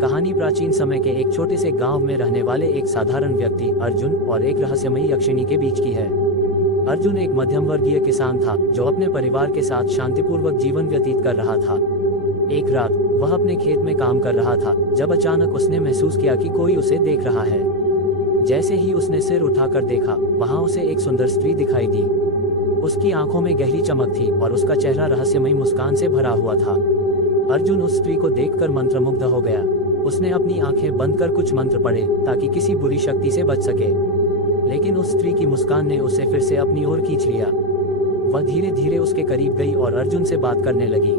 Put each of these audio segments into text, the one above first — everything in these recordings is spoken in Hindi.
कहानी प्राचीन समय के एक छोटे से गांव में रहने वाले एक साधारण व्यक्ति अर्जुन और एक रहस्यमयी यक्षिणी के बीच की है। अर्जुन एक मध्यम वर्गीय किसान था जो अपने परिवार के साथ शांतिपूर्वक जीवन व्यतीत कर रहा था। एक रात वह अपने खेत में काम कर रहा था जब अचानक उसने महसूस किया कि कोई उसे देख रहा है। जैसे ही उसने सिर उठाकर देखा, वहां उसे एक सुंदर स्त्री दिखाई दी। उसकी आंखों में गहरी चमक थी और उसका चेहरा रहस्यमयी मुस्कान से भरा हुआ था। अर्जुन उस स्त्री को देखकर मंत्रमुग्ध हो गया। उसने अपनी आंखें बंद कर कुछ मंत्र पढ़े ताकि किसी बुरी शक्ति से बच सके, लेकिन उस स्त्री की मुस्कान ने उसे फिर से अपनी ओर खींच लिया। वह धीरे धीरे उसके करीब गई और अर्जुन से बात करने लगी।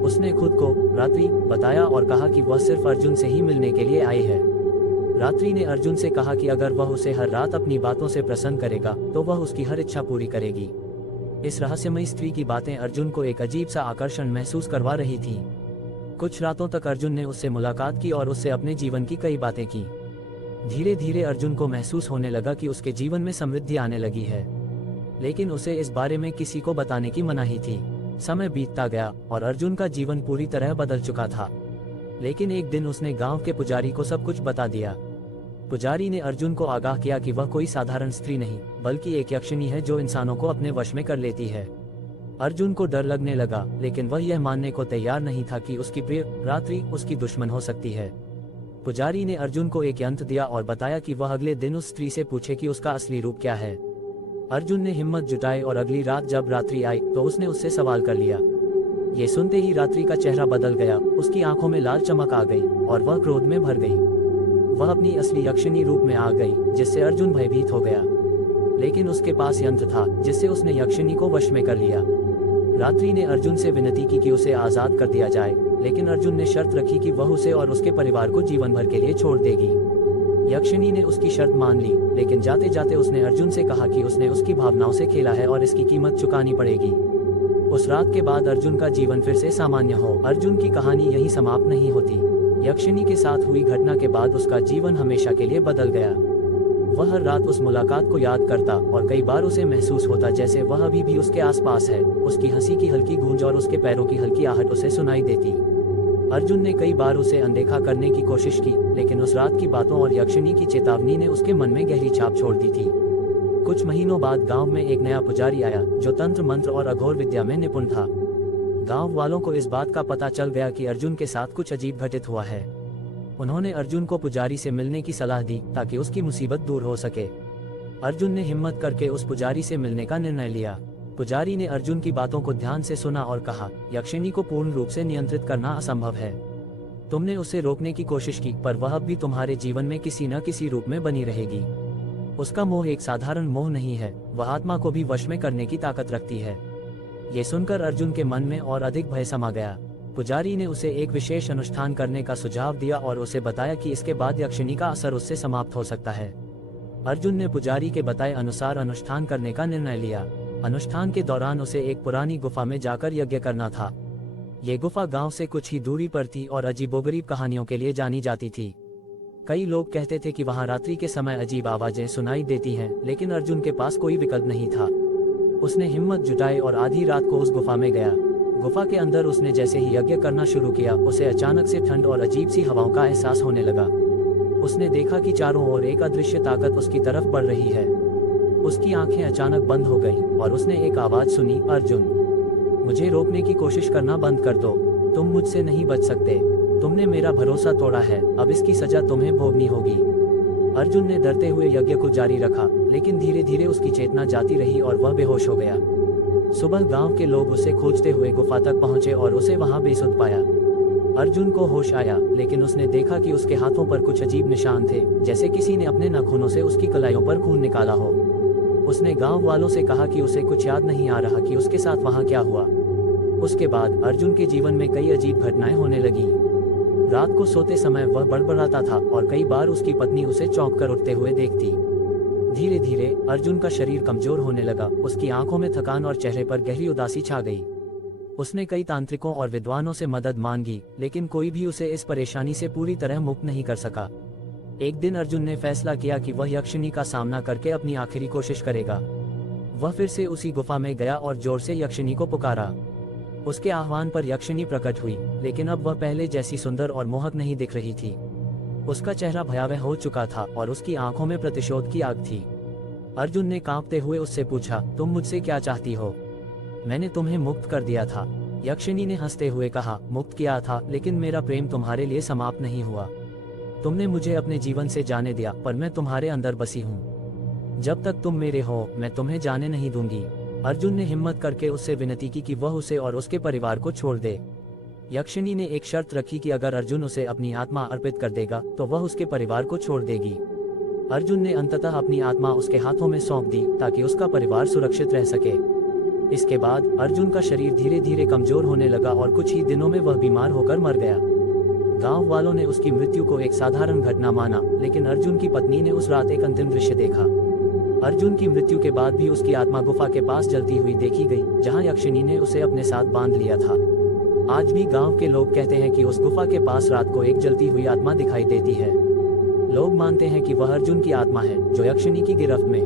उसने खुद को रात्रि बताया और कहा कि वह सिर्फ अर्जुन से ही मिलने के लिए आई है। रात्रि ने अर्जुन से कहा कि अगर वह उसे हर रात अपनी बातों से प्रसन्न करेगा तो वह उसकी हर इच्छा पूरी करेगी। इस रहस्यमयी स्त्री की बातें अर्जुन को एक अजीब सा आकर्षण महसूस करवा रही थी। कुछ रातों तक अर्जुन ने उससे मुलाकात की और उससे अपने जीवन की कई बातें की। धीरे धीरे अर्जुन को महसूस होने लगा कि उसके जीवन में समृद्धि आने लगी है, लेकिन उसे इस बारे में किसी को बताने की मनाही थी। समय बीतता गया और अर्जुन का जीवन पूरी तरह बदल चुका था। लेकिन एक दिन उसने गांव के पुजारी को सब कुछ बता दिया। पुजारी ने अर्जुन को आगाह किया कि वह कोई साधारण स्त्री नहीं बल्कि एक यक्षिणी है जो इंसानों को अपने वश में कर लेती है। अर्जुन को डर लगने लगा, लेकिन वह यह मानने को तैयार नहीं था कि उसकी प्रिय रात्रि उसकी दुश्मन हो सकती है। पुजारी ने अर्जुन को एक यंत्र दिया और बताया कि वह अगले दिन उस स्त्री से पूछे कि उसका असली रूप क्या है। अर्जुन ने हिम्मत जुटाई और अगली रात जब रात्रि आई तो उसने उससे सवाल कर लिया। ये सुनते ही रात्रि का चेहरा बदल गया, उसकी आंखों में लाल चमक आ गई और वह क्रोध में भर गई। वह अपनी असली यक्षिणी रूप में आ गई, जिससे अर्जुन भयभीत हो गया। लेकिन उसके पास यंत्र था जिससे उसने यक्षिणी को वश में कर लिया। रात्रि ने अर्जुन से विनती की कि उसे आजाद कर दिया जाए, लेकिन अर्जुन ने शर्त रखी कि वह उसे और उसके परिवार को जीवन भर के लिए छोड़ देगी। यक्षिणी ने उसकी शर्त मान ली, लेकिन जाते जाते उसने अर्जुन से कहा कि उसने उसकी भावनाओं से खेला है और इसकी कीमत चुकानी पड़ेगी। उस रात के बाद अर्जुन का जीवन फिर से सामान्य हो। अर्जुन की कहानी यहीं समाप्त नहीं होती। यक्षिणी के साथ हुई घटना के बाद उसका जीवन हमेशा के लिए बदल गया। वह हर रात उस मुलाकात को याद करता और कई बार उसे महसूस होता जैसे वह अभी भी उसके आसपास है। उसकी हंसी की हल्की गूंज और उसके पैरों की हल्की आहट उसे सुनाई देती। अर्जुन ने कई बार उसे अनदेखा करने की कोशिश की, लेकिन उस रात की बातों और यक्षिणी की चेतावनी ने उसके मन में गहरी छाप छोड़ दी थी। कुछ महीनों बाद गांव में एक नया पुजारी आया जो तंत्र मंत्र और अघोर विद्या में निपुण था। गांव वालों को इस बात का पता चल गया कि अर्जुन के साथ कुछ अजीब घटित हुआ है। उन्होंने अर्जुन को पुजारी से मिलने की सलाह दी ताकि उसकी मुसीबत दूर हो सके। अर्जुन ने हिम्मत करके उस पुजारी से मिलने का निर्णय लिया। पुजारी ने अर्जुन की बातों को ध्यान से सुना और कहा, यक्षिणी को पूर्ण रूप से नियंत्रित करना असंभव है। तुमने उसे रोकने की कोशिश की, पर वह अब भी तुम्हारे जीवन में किसी न किसी रूप में बनी रहेगी। उसका मोह एक साधारण मोह नहीं है, वह आत्मा को भी वश में करने की ताकत रखती है। ये सुनकर अर्जुन के मन में और अधिक भय समा गया। पुजारी ने उसे एक विशेष अनुष्ठान करने का सुझाव दिया और उसे बताया कि इसके बाद यक्षिणी का असर उससे समाप्त हो सकता है। अर्जुन ने पुजारी के बताए अनुसार अनुष्ठान करने का निर्णय लिया। अनुष्ठान के दौरान उसे एक पुरानी गुफा में जाकर यज्ञ करना था। ये गुफा गांव से कुछ ही दूरी पर थी और अजीबोगरीब कहानियों के लिए जानी जाती थी। कई लोग कहते थे कि वहां रात्रि के समय अजीब आवाजें सुनाई देती हैं, लेकिन अर्जुन के पास कोई विकल्प नहीं था। उसने हिम्मत जुटाई और आधी रात को उस गुफा में गया। गुफा के अंदर उसने जैसे ही यज्ञ करना शुरू किया, उसे अचानक से ठंड और अजीब सी हवाओं का एहसास होने लगा। उसने देखा कि चारों ओर एक अदृश्य ताकत उसकी तरफ बढ़ रही है। उसकी आंखें अचानक बंद हो गईं और उसने एक आवाज सुनी, अर्जुन, मुझे रोकने की कोशिश करना बंद कर दो। तुम मुझसे नहीं बच सकते। तुमने मेरा भरोसा तोड़ा है, अब इसकी सजा तुम्हें भोगनी होगी। अर्जुन ने डरते हुए यज्ञ को जारी रखा, लेकिन धीरे धीरे उसकी चेतना जाती रही और वह बेहोश हो गया। सुबह गांव के लोग उसे खोजते हुए गुफा तक पहुंचे और उसे वहां बेसुध पाया। अर्जुन को होश आया, लेकिन उसने देखा कि उसके हाथों पर कुछ अजीब निशान थे, जैसे किसी ने अपने नाखूनों से उसकी कलाइयों पर खून निकाला हो। उसने गांव वालों से कहा कि उसे कुछ याद नहीं आ रहा कि उसके साथ वहां क्या हुआ। उसके बाद अर्जुन के जीवन में कई अजीब घटनाएं होने लगी। रात को सोते समय वह बड़बड़ाता था और कई बार उसकी पत्नी उसे चौंक कर उठते हुए देखती। धीरे धीरे अर्जुन का शरीर कमजोर होने लगा। उसकी आंखों में थकान और चेहरे पर गहरी उदासी छा गई। उसने कई तांत्रिकों और विद्वानों से मदद मांगी, लेकिन कोई भी उसे इस परेशानी से पूरी तरह मुक्त नहीं कर सका। एक दिन अर्जुन ने फैसला किया कि वह यक्षिणी का सामना करके अपनी आखिरी कोशिश करेगा। वह फिर से उसी गुफा में गया और जोर से यक्षिणी को पुकारा। उसके आह्वान पर यक्षिणी प्रकट हुई, लेकिन अब वह पहले जैसी सुंदर और मोहक नहीं दिख रही थी। उसका चेहरा भयावह हो चुका था और उसकी आंखों में प्रतिशोध की आग थी। अर्जुन ने कांपते हुए उससे पूछा, तुम मुझसे क्या चाहती हो? मैंने तुम्हें मुक्त कर दिया था। यक्षिणी ने हंसते हुए कहा, मुक्त किया था, लेकिन मेरा प्रेम तुम्हारे लिए समाप्त नहीं हुआ। तुमने मुझे अपने जीवन से जाने दिया, पर मैं तुम्हारे अंदर बसी हूँ। जब तक तुम मेरे हो, मैं तुम्हें जाने नहीं दूंगी। अर्जुन ने हिम्मत करके उससे विनती की कि वह उसे और उसके परिवार को छोड़ दे। यक्षिणी ने एक शर्त रखी कि अगर अर्जुन उसे अपनी आत्मा अर्पित कर देगा तो वह उसके परिवार को छोड़ देगी। अर्जुन ने अंततः अपनी आत्मा उसके हाथों में सौंप दी ताकि उसका परिवार सुरक्षित रह सके। इसके बाद अर्जुन का शरीर धीरे धीरे कमजोर होने लगा और कुछ ही दिनों में वह बीमार होकर मर गया। गांव वालों ने उसकी मृत्यु को एक साधारण घटना माना, लेकिन अर्जुन की पत्नी ने उस रात एक अंतिम दृश्य देखा। अर्जुन की मृत्यु के बाद भी उसकी आत्मा गुफा के पास जलती हुई देखी गई, जहां यक्षिणी ने उसे अपने साथ बांध लिया था। आज भी गांव के लोग कहते हैं कि उस गुफा के पास रात को एक जलती हुई आत्मा दिखाई देती है। लोग मानते हैं कि वह अर्जुन की आत्मा है जो यक्षिणी की गिरफ्त में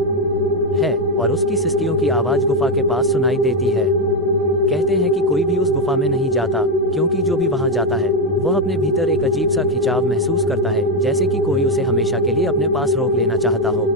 है और उसकी सिसकियों की आवाज गुफा के पास सुनाई देती है। कहते हैं कि कोई भी उस गुफा में नहीं जाता, क्योंकि जो भी वहां जाता है वह अपने भीतर एक अजीब सा खिंचाव महसूस करता है, जैसे कि कोई उसे हमेशा के लिए अपने पास रोक लेना चाहता हो।